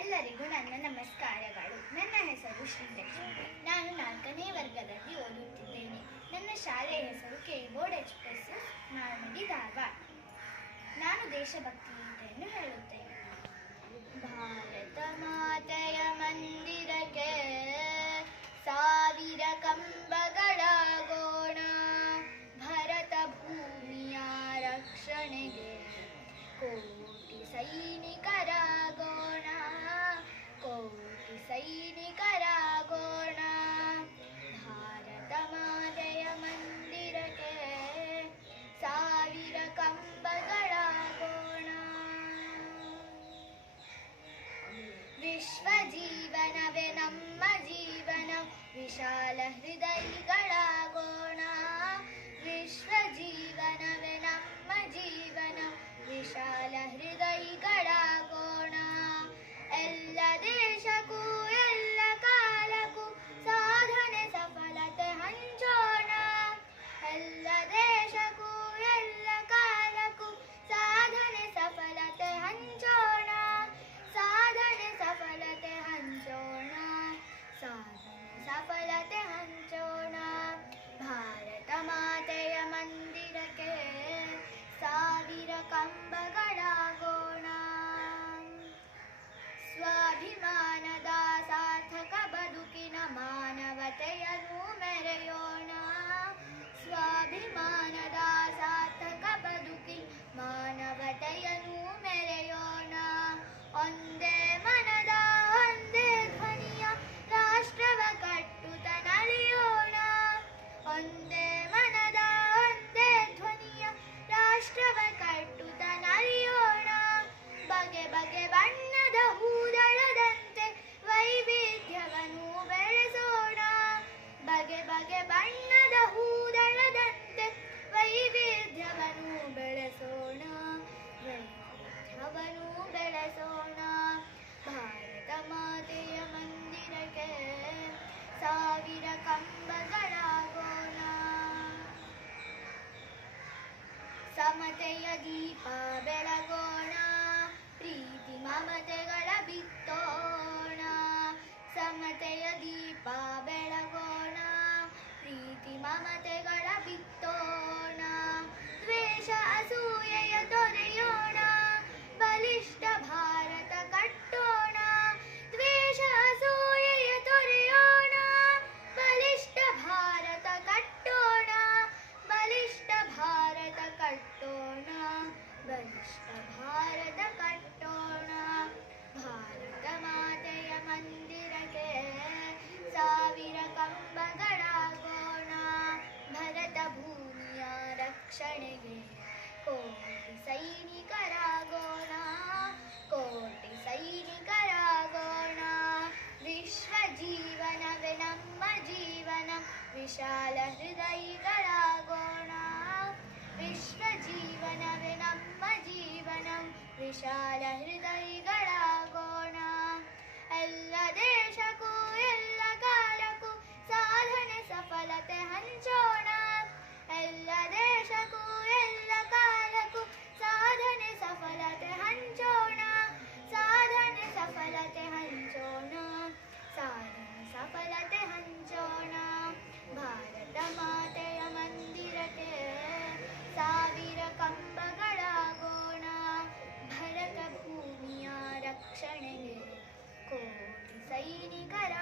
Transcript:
ಎಲ್ಲರಿಗೂ ನನ್ನ ನಮಸ್ಕಾರಗಳು. ನನ್ನ ಹೆಸರು ಶ್ರೀಲಕ್ಷ್ಮಿ. ನಾನು 4ನೇ ವರ್ಗದಲ್ಲಿ ಓದುತ್ತಿದ್ದೇನೆ. ನನ್ನ ಶಾಲೆಯ ಹೆಸರು ಬೋರ್ಡ್ ಎಕ್ಸ್‌ಪ್ರೆಸ್ ನಾಲ್ಮಡಿ ಧಾರವಾಡ. ನಾನು ದೇಶಭಕ್ತಿ ಗೀತೆಯನ್ನು ಹೇಳುತ್ತೇನೆ. ಭಾರತ ಮಾತೆಯ ಮಂದಿರಕ್ಕೆ ಸಾವಿರ ಕಂಬಗಳಾಗೋಣ, ಭರತ ಭೂಮಿಯ ರಕ್ಷಣೆಗೆ ಕೋಟಿ ಸೈನಿಕರಾಗೋಣ, ಕೋಟಿ ಸೈನಿಕರಾಗೋಣ. ಭಾರತ ಮಾತೆಯ ಮಂದಿರಕ್ಕೆ ಸಾವಿರ ಕಂಬಗಳಾಗೋಣ. ವಿಶ್ವ ಜೀವನವೇ ನಮ್ಮ ಜೀವನ, ವಿಶಾಲ ಹೃದಯಿಗಳಾಗೋಣ. ವಿಶ್ವ ಜೀವನವೇ ನಮ್ಮ ಜೀವನ, ವಿಶಾಲ ಹೃದಯಿಗಳಾಗೋಣ. ಎಲ್ಲ ದೇಶಕ್ಕೂ ಎಲ್ಲ ಕಾಲಕ್ಕೂ ಸಾಧನೆ ಸಫಲತೆ ಹಂಚೋಣ. ಎಲ್ಲ ದೇಶಕ್ಕೂ ಎಲ್ಲ ಕಾಲಕ್ಕೂ ಸಾಧನೆ ಸಫಲತೆ ಹಂಚೋಣ. ಸಾಧನೆ ಸಫಲತೆ ಹಂಚೋಣ, ಸಾಧನೆ ಸಫಲತೆ ಹಂಚೋಣ. ಭಾರತ ಮಾತೆಯ ಮಂದಿರಕ್ಕೆ ಸಾವಿರ ಕಂಬಗಳಾಗೋಣ. ಸ್ವಾಭಿಮಾನದ ಸಾರ್ಥಕ ಬದುಕಿನ ಮಾನವತೆಯನ್ನು ಮೆರೆಯೋಣ. ಸ್ವಾಭಿಮಾನದ ಸಾರ್ಥಕ ಬದುಕಿನ ಮಾನವತೆಯನ್ನು ಮೆರೆಯೋಣ. ಒಂದೇ ಮನದ ಒಂದೇ ಧ್ವನಿಯ ರಾಷ್ಟ್ರವ ಕಟ್ಟುತ್ತ ನಲಿಯೋಣ. ಒಂದೇ ಮನದ ಒಂದೇ ಧ್ವನಿಯ ರಾಷ್ಟ್ರವ ಕಟ್ಟುತ್ತ ನಲಿಯೋಣ. ಬಗೆ ಬಗೆ ಬಣ್ಣದ ಹೂದಳದಂತೆ ವೈವಿಧ್ಯವನ್ನು ಬೆಳೆಸೋಣ. ಬಗೆ ಬಗೆ ಬಣ್ಣದ ಹೂದಳದಂತೆ ವೈವಿಧ್ಯವನ್ನು ಬೆಳೆಸೋಣ, ವೈವಿಧ್ಯವನ್ನು ಬೆಳೆಸೋಣ. ಭಾರತ ಮಾತೆಯ ಮಂದಿರಕ್ಕೆ ಸಾವಿರ ಕಂಬಗಳಾಗೋಣ. ಸಮತೆಯ ದೀಪ ಬೆಳಗೋಣ, ಪ್ರೀತಿ ಮಮತೆಗಳ ಬಿತ್ತೋಣ. ಸಮತೆಯ ದೀಪ ಬೆಳಗೋಣ, ಪ್ರೀತಿ ಮಮತೆಗಳ ಬಿತ್ತೋಣ. ದ್ವೇಷ ಅಸೂಯೆಯ ತೊರೆಯೋಣ, ಬಲಿಷ್ಠ ಭಾರತ ಕಟ್ಟೋಣ. ದ್ವೇಷ ಅಸೂಯೆಯ ತೊರೆಯೋಣ, ಬಲಿಷ್ಠ ಭಾರತ ಕಟ್ಟೋಣ. ಬಲಿಷ್ಠ ಭಾರತ ಕಟ್ಟೋಣ, ಬಲಿಷ್ಠ ಭಾರತ ಕಟ್ಟೋಣ. ಭಾರತ ಮಾತೆಯ ಮಂದಿರಕ್ಕೆ ಸಾವಿರ ಕಂಬಗಳಾಗೋಣ. ಭರತ ಭೂಮಿಯ ರಕ್ಷಣೆಗೆ ಕೋಟಿ ಸೈನಿಕರಾಗೋಣ, ಕೋಟಿ ಸೈನಿಕರಾಗೋಣ. ವಿಶ್ವ ಜೀವನವೇ ನಮ್ಮ ಜೀವನ, ವಿಶಾಲ ಹೃದಯಿಗಳಾಗೋಣ. ವಿಶ್ವ ಜೀವನವೇ ನಮ್ಮ ಜೀವನ, ವಿಶಾಲ ಹೃದಯಿಗಳಾಗೋಣ. ಎಲ್ಲ ದೇಶಕ್ಕೂ ಎಲ್ಲ ಕಾಲಕ್ಕೂ ಸಾಧನೆ ಸಫಲತೆ ಹಂಚೋಣ. ಎಲ್ಲ ದೇಶಕ್ಕೂ ಎಲ್ಲ ಕಾಲಕ್ಕೂ ಸಾಧನೆ ಸಫಲತೆ ಹಂಚೋಣ. ಸಾಧನೆ ಸಫಲತೆ ಹಂಚೋಣ, ಸಾಧನೆ ಸಫಲತೆ ಹಂಚೋಣ. ಭಾರತ ಮಾತೆಯ ಮಂದಿರಕ್ಕೆ ಸಾವಿರ ಕಂಬಗಳಾಗೋಣ. ಭರತ ಭೂಮಿಯ ರಕ್ಷಣೆಗೆ ಕೋಟಿ ಸೈನಿಕರ